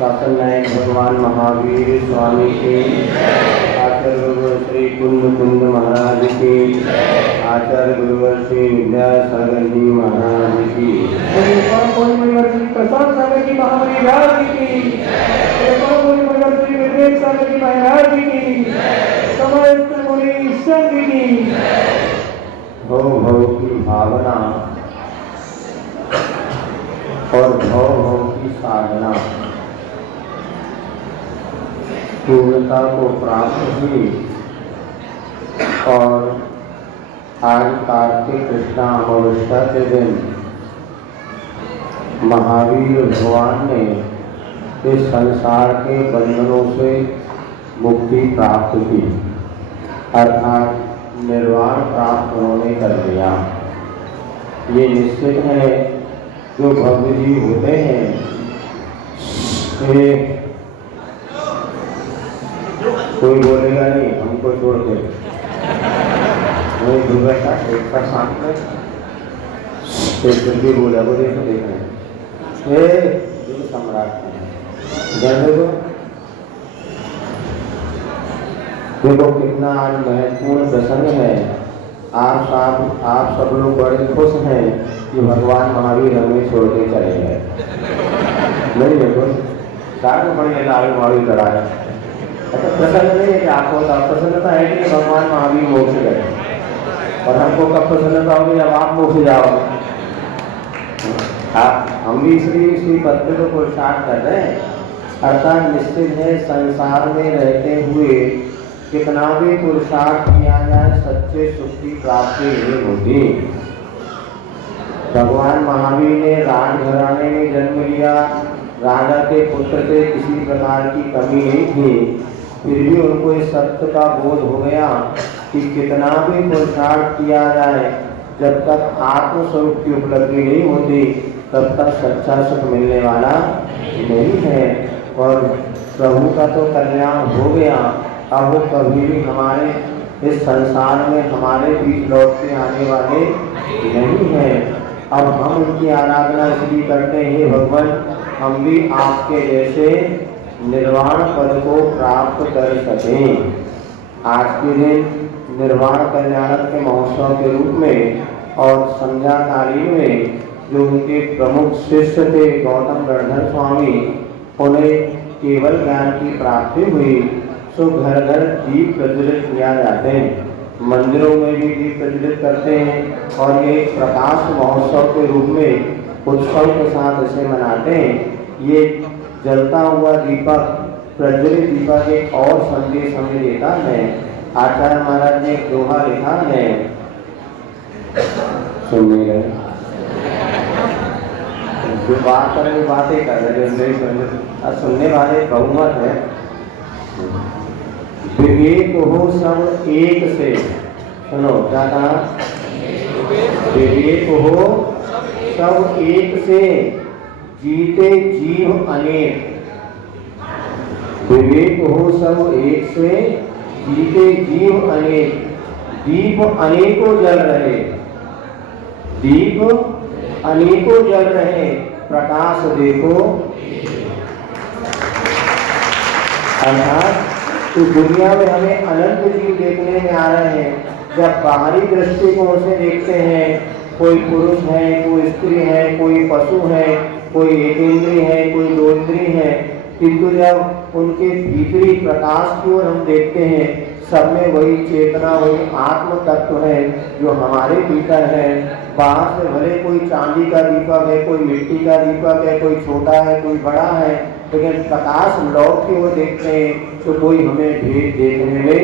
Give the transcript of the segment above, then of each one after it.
शासन नायक भगवान महावीर स्वामी के, आचार्य गुरुवर श्री कुंद कुंद महाराज की, आचार्य गुरुवर श्री विद्यासागर जी महाराज की, प्रसाद सागर जी महाराज की, श्री विवेक सागर जी महाराज की, समस्त मुनि संघ की। भव भव की भावना और भव भव की साधना पूर्णता को प्राप्त हुई और आज कार्तिक कृष्णा अमावस्या के दिन महावीर भगवान ने इस संसार के बंधनों से मुक्ति प्राप्त की, अर्थात निर्वाण प्राप्त होने कर दिया। ये निश्चित है जो भव्य जी होते हैं कोई बोलेगा नहीं हमको छोड़ के, वही दुर्घटना एक का सामने फिर भी बोला वो देखो देखो सम्राट देखो कितना आज महत्वपूर्ण प्रसंग है। आप सब लोग बड़े खुश हैं कि भगवान महावीर हमें छोड़ के चले गए। नहीं देखो सारे बड़े लाल माड़ी कराया, ऐसा प्रसन्न नहीं है कि आपको प्रसन्नता है कि भगवान महावीर मोक्ष गए, और हमको कब प्रसन्नता होगी जब आप मोक्ष जाओगे। हम भी इसलिए इसी पत्र को पुरुषार्थ कर रहे हैं, अर्थात निश्चित है संसार में रहते हुए कितना भी पुरुषार्थ किया जाए सच्चे सुख की प्राप्ति नहीं होती। भगवान महावीर ने राजघराने में जन्म लिया, राजा के पुत्र से किसी प्रकार की कमी नहीं थी, फिर भी उनको इस सत्य का बोध हो गया कि कितना भी पुरुषार्थ किया जाए जब तक आत्मस्वरूप की उपलब्धि नहीं होती तब तक सच्चा सुख मिलने वाला नहीं है। और प्रभु का तो कल्याण हो गया, अब वो कभी भी हमारे इस संसार में हमारे बीच लौट के आने वाले नहीं हैं। अब हम उनकी आराधना इसलिए करते हैं, भगवान हम भी आपके जैसे निर्वाण पद को प्राप्त कर सकें। आज के दिन निर्वाण कल्याण के महोत्सव के रूप में और संध्या कालीन में जो उनके प्रमुख शिष्य थे गौतम गणधर स्वामी, उन्हें केवल ज्ञान की प्राप्ति हुई, सो घर घर दीप प्रज्वलित किया जाते हैं, मंदिरों में भी दीप प्रज्वलित करते हैं और ये प्रकाश महोत्सव के रूप में उत्सव के साथ इसे मनाते हैं। ये जलता हुआ दीपक, प्रज्वलित दीपक एक और संदेश हमें देता है। आचार्य महाराज ने एक दोहा लिखा है, सुनने गए जो बात कर रहे बातें कर रहे जो सुनने वाले बहुमत है। विवेक हो सब एक से, सुनो क्या कहा, विवेक हो सब एक से, जीते जीव अनेक। विवेक हो सब एक से, जीते जीव अनेक। दीप अनेकों जल रहे, दीप अनेकों जल रहे, प्रकाश देखो। अर्थात तो दुनिया में हमें अनंत जीव देखने में आ रहे हैं। जब बाहरी दृष्टिकोण से देखते हैं, कोई पुरुष है, कोई स्त्री है, कोई पशु है, कोई एक इंद्रिय है, कोई दो इंद्रिय है, किंतु जब उनके भीतरी प्रकाश की ओर हम देखते हैं, सब में वही चेतना, वही आत्म तत्व है जो हमारे भीतर है। बाहर से भले कोई चांदी का दीपक है, कोई मिट्टी का दीपक है, कोई छोटा है, कोई बड़ा है, लेकिन प्रकाश लौट की ओर देखते हैं तो कोई हमें भेद देखने में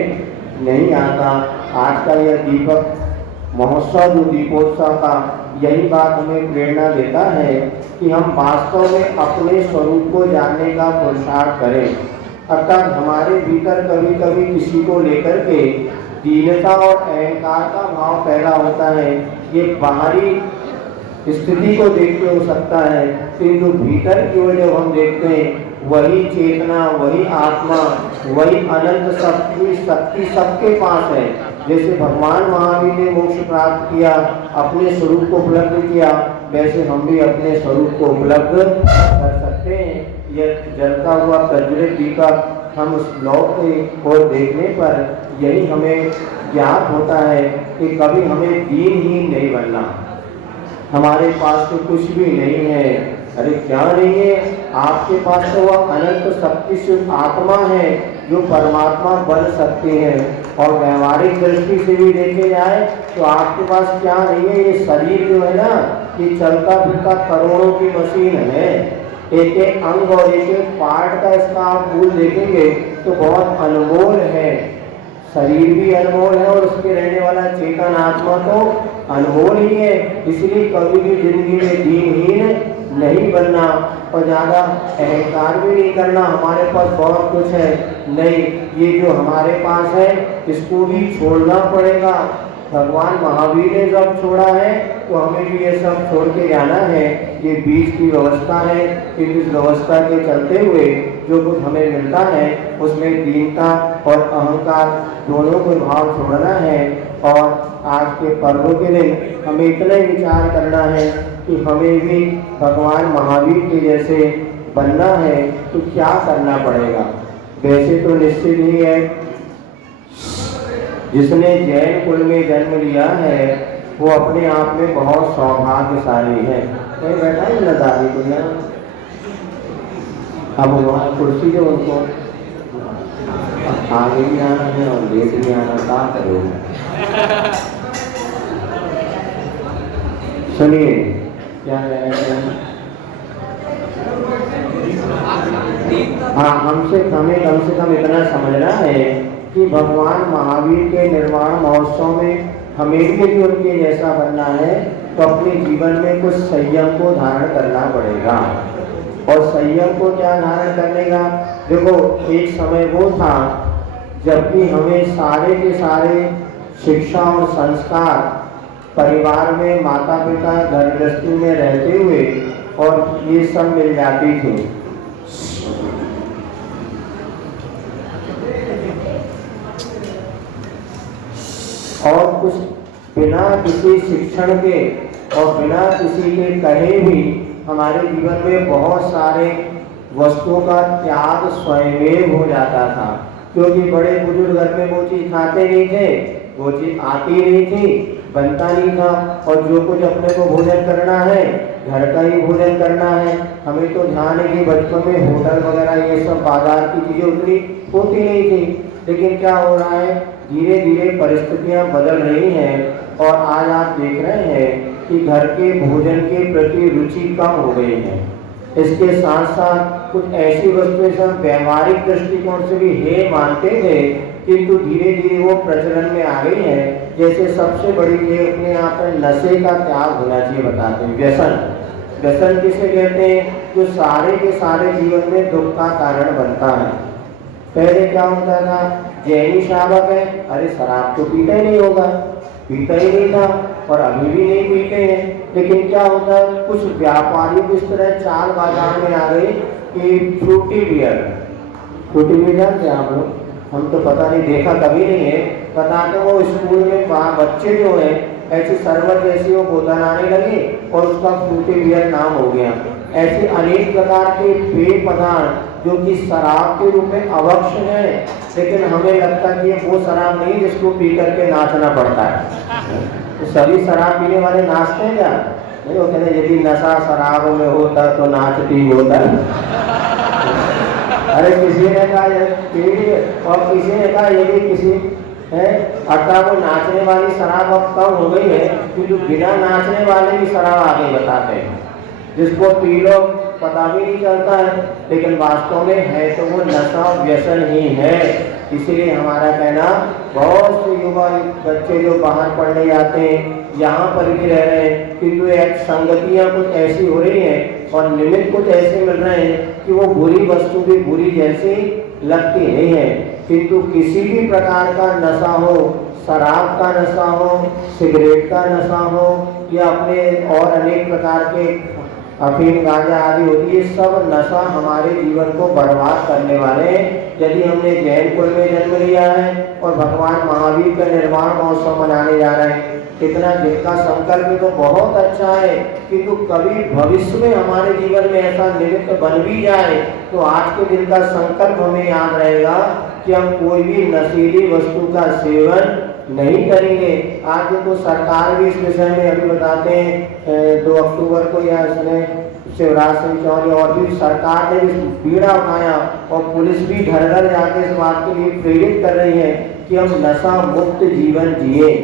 नहीं आता। आज का यह दीपक महोत्सव जो दीपोत्सव का, यही बात हमें प्रेरणा देता है कि हम वास्तव में अपने स्वरूप को जानने का पुरुषार्थ करें। अर्थात हमारे भीतर कभी कभी किसी को लेकर के दीनता और अहंकार का भाव पैदा होता है। ये बाहरी स्थिति को देख के हो सकता है, किंतु भीतर की ओर जब हम देखते हैं, वही चेतना, वही आत्मा, वही अनंत शक्ति सबके पास है। जैसे भगवान महावीर ने मोक्ष प्राप्त किया, अपने स्वरूप को उपलब्ध किया, वैसे हम भी अपने स्वरूप को उपलब्ध कर सकते हैं। यह जलता हुआ प्रज्वलित दीपक हम उस लौ को देखने पर यही हमें ज्ञात होता है कि कभी हमें दीनहीन नहीं बनना। हमारे पास तो कुछ भी नहीं है। अरे क्या नहीं है? आपके पास तो वह अनंत शक्ति से आत्मा है जो परमात्मा बन सकती है। और व्यवहारिक दृष्टि से भी देखे जाए तो आपके पास क्या नहीं है? ये शरीर जो है ना, ये चलता फिरता करोड़ों की मशीन है। एक एक अंग और एक एक पार्ट का इसका आप मूल देखेंगे तो बहुत अनमोल है। शरीर भी अनमोल है और उसके रहने वाला चेतन आत्मा तो अनमोल ही है। इसलिए कभी भी जिंदगी में दीनहीन नहीं बनना और ज़्यादा अहंकार भी नहीं करना। हमारे पास बहुत कुछ है, नहीं, ये जो हमारे पास है इसको भी छोड़ना पड़ेगा। भगवान महावीर ने जब छोड़ा है तो हमें भी ये सब छोड़ के जाना है। ये बीच की व्यवस्था है, फिर इस व्यवस्था के चलते हुए जो कुछ हमें मिलता है उसमें दीनता और अहंकार दोनों को भाव छोड़ना है। और आज के पर्वों के दिन हमें इतना ही विचार करना है कि हमें भी भगवान महावीर के जैसे बनना है तो क्या करना पड़ेगा। वैसे तो निश्चित ही है, जिसने जैन कुल में जन्म लिया है वो अपने आप में बहुत सौभाग्यशाली है। कहीं बैठा है ना दादी को ना, अब वहाँ कुर्सी जो उनको आगे भी आना है और लेट भी आना, क्या करोगे? सुनिए क्या है। हाँ, हमें कम से कम इतना समझना है कि भगवान महावीर के निर्वाण महोत्सव में हमें भी उनके जैसा बनना है तो अपने जीवन में कुछ संयम को धारण करना पड़ेगा। और संयम को क्या धारण करने का? देखो, एक समय वो था जबकि हमें सारे के सारे शिक्षा और संस्कार परिवार में माता पिता घर गृहस्थी में रहते हुए और ये सब मिल जाती थी। और कुछ बिना किसी शिक्षण के और बिना किसी के कहे भी हमारे जीवन में बहुत सारे वस्तुओं का त्याग स्वयं हो जाता था। क्योंकि बड़े बुजुर्ग घर में वो चीज़ खाते नहीं थे, वो चीज़ आती नहीं थी, बनता नहीं था। और जो कुछ अपने को भोजन करना है घर का ही भोजन करना है। हमें तो ध्यान है कि बचपन में होटल वगैरह ये सब बाजार की चीज़ें उतनी होती नहीं थी। लेकिन क्या हो रहा है, धीरे धीरे परिस्थितियां बदल रही हैं और आज आप देख रहे हैं कि घर के भोजन के प्रति रुचि कम हो गई है। इसके साथ साथ कुछ ऐसी वस्तुएं सब व्यवहारिक दृष्टिकोण से भी हे मानते थे, किंतु धीरे धीरे वो प्रचलन में आ गई है। जैसे सबसे बड़ी ये अपने यहाँ पर नशे का त्याग होना चाहिए बताते हैं। व्यसन, व्यसन किसे कहते हैं? जो सारे के सारे जीवन में दुख का कारण बनता है। पहले क्या होता था, जैनी शावक है, अरे शराब तो पीता ही नहीं होगा, पीता ही नहीं था और अभी भी नहीं पीते हैं। लेकिन क्या होता है, कुछ व्यापारी इस तरह चाल बाजार में आ गई कि फ्रूटी बियर, फ्रूटी बियर जानते हैं आप लोग? हम तो पता नहीं, देखा कभी नहीं है। बताते वो स्कूल में बच्चे जो हैं ऐसी शरबत जैसी वो बोतल आने लगी और उसका फ्रूटी बियर नाम हो गया। ऐसे अनेक प्रकार के पेय पदार्थ जो कि शराब के रूप में अवश्य है, लेकिन हमें लगता है कि ये वो शराब नहीं जिसको पी करके नाचना पड़ता है। तो सभी शराब पीने वाले नाचते हैं क्या? नहीं, वो कहते यदि नशा शराब में होता तो नाचती होता। अरे किसी ने कहा और किसी ने कहा यदि किसी है अर्थात वो नाचने वाली शराब अब कम हो गई है, क्योंकि बिना नाचने वाले भी शराब आगे बताते हैं, जिसको पी लो पता भी नहीं चलता है, लेकिन वास्तव में है तो वो नशा व्यसन ही है। इसलिए हमारा कहना, बहुत से युवा बच्चे जो बाहर पढ़ने जाते हैं, यहाँ पर भी रह रहे हैं, किंतु एक संगतियाँ कुछ ऐसी हो रही हैं और निमित्त कुछ ऐसे मिल रहे हैं कि वो बुरी वस्तु भी बुरी जैसी लगती नहीं है। किंतु किसी भी प्रकार का नशा हो, शराब का नशा हो, सिगरेट का नशा हो, या अपने और अनेक प्रकार के अफीम गांजा आदि होती है, सब नशा हमारे जीवन को बर्बाद करने वाले हैं। यदि हमने जैन कुल में जन्म लिया है और भगवान महावीर का निर्वाण महोत्सव मनाने जा रहे हैं, इतना जिनका संकल्प तो बहुत अच्छा है, किंतु कभी भविष्य में हमारे जीवन में ऐसा निमित्त बन भी जाए तो आज के दिन का संकल्प हमें याद रहेगा कि हम कोई भी नशीली वस्तु का सेवन नहीं करेंगे। आज देखो सरकार भी इस विषय में अभी बताते हैं 2 अक्टूबर को, या इसमें शिवराज सिंह चौहान और भी सरकार ने भी बीड़ा उठाया और पुलिस भी घर घर जाके इस बात के लिए प्रेरित कर रही है कि हम नशा मुक्त जीवन जिए।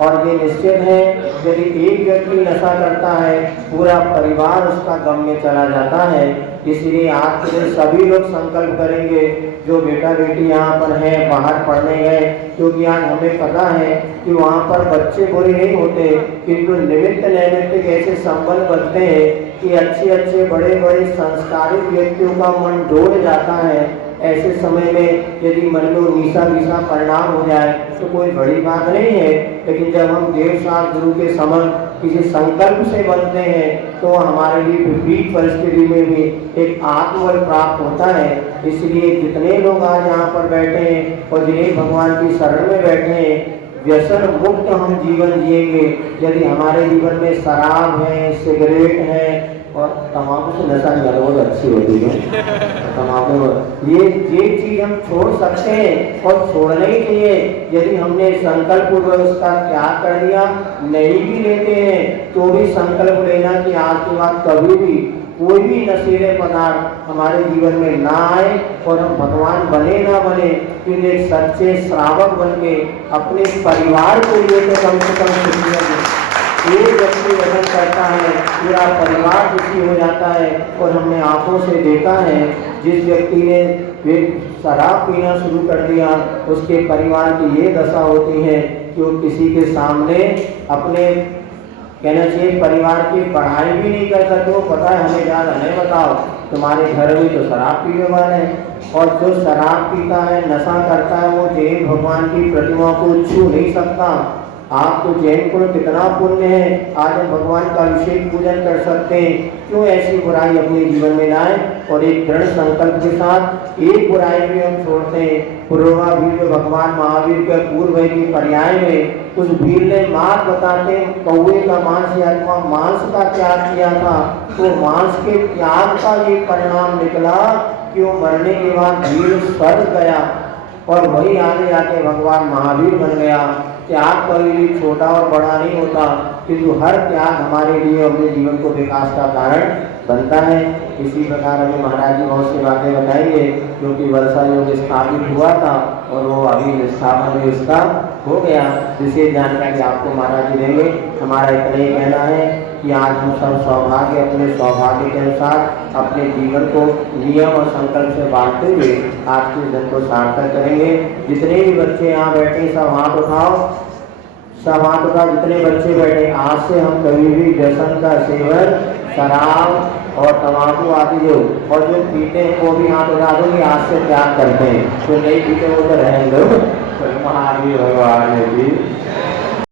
और ये निश्चित है, यदि एक व्यक्ति नशा करता है पूरा परिवार उसका गम में चला जाता है। इसलिए आज के दिन सभी लोग संकल्प करेंगे, जो बेटा बेटी यहाँ पर हैं बाहर पढ़ने गए, क्योंकि आज हमें पता है कि वहाँ पर बच्चे बुरे नहीं होते, किंतु निमित्त नैमित्त ऐसे संबंध बनते हैं कि अच्छे अच्छे बड़े बड़े संस्कारित व्यक्तियों का मन डोल जाता है। ऐसे समय में यदि मन में मीसा परिणाम हो जाए तो कोई बड़ी बात नहीं है, लेकिन जब हम देव साथ गुरु के समझ किसी संकल्प से बनते हैं तो हमारे लिए विपरीत परिस्थिति में भी एक आत्मबल प्राप्त होता है। इसलिए जितने लोग आज यहाँ पर बैठे हैं और जिन्हें भगवान की शरण में बैठे हैं, व्यसन मुक्त हम जीवन जिएंगे यदि हमारे जीवन में शराब है, सिगरेट है और तम्बाकू से नशा नहीं, बहुत अच्छी होती है तम्बाकू, ये चीज हम छोड़ सकते हैं और छोड़ना ही चाहिए। यदि हमने संकल्प पूर्वक उसका त्याग कर दिया, नहीं भी लेते हैं तो भी संकल्प लेना कि आज के बाद कभी भी कोई भी नशीले पदार्थ हमारे जीवन में ना आए और हम भगवान बने ना बने, फिर एक सच्चे श्रावक बन के अपने परिवार के लिए तो कम से कम एक व्यक्ति वजन करता है, पूरा परिवार दुखी हो जाता है। और हमने आंखों से देखा है, जिस व्यक्ति ने शराब पीना शुरू कर दिया उसके परिवार की ये दशा होती है कि वो किसी के सामने अपने कहना चाहिए परिवार की पढ़ाई भी नहीं कर सकते। वो पता है हमें ज़्यादा नहीं, बताओ तुम्हारे घर में तो शराब पीने वाले हैं, और जो शराब पीता है नशा करता है वो जैन भगवान की प्रतिमा को छू नहीं सकता। आप तो जैन को कितना पुण्य है, आज हम भगवान का अभिषेक पूजन कर सकते हैं, क्यों ऐसी बुराई अपने जीवन में लाएं और एक दृढ़ संकल्प के साथ एक बुराई भी हम छोड़ते हैं। पूर्वाभीर जो भगवान महावीर के पूर्व की पर्याय में उस भील ने मार्ग बताते कौवे का मांस या मांस का त्याग किया था, तो मांस के त्याग का ये परिणाम निकला कि वो मरने के बाद भील स्वर्ग गया और वही आगे जाके भगवान महावीर बन गया। त्याग कभी भी छोटा और बड़ा नहीं होता, किंतु हर त्याग हमारे लिए अपने जीवन को विकास का कारण बनता है। इसी प्रकार हमें महाराज जी बहुत सी बातें बताएंगे, क्योंकि वर्षा योग स्थापित हुआ था और वो अभी निष्ठापन भी उसका हो गया, जिसे जानकारी आपको महाराज जी देंगे। हमारा इतना ही कहना है कि आज हम सब सौभाग्य अपने सौभाग्य के अनुसार अपने जीवन को नियम और संकल्प से बांटते हुए आज के दिन को सार्थक करेंगे। जितने भी बच्चे यहाँ बैठे सब हाथ उठाओ, सब हाथ उठाओ। जितने बच्चे बैठे, आज से हम कभी भी व्यसन का सेवन, शराब और तम्बाकू आदि जो और जो पीते हैं वो भी हाथ उठा दो कि आज से त्याग करते हैं। तो नहीं पीते वो तो रहेंगे। महावीर भगवान जी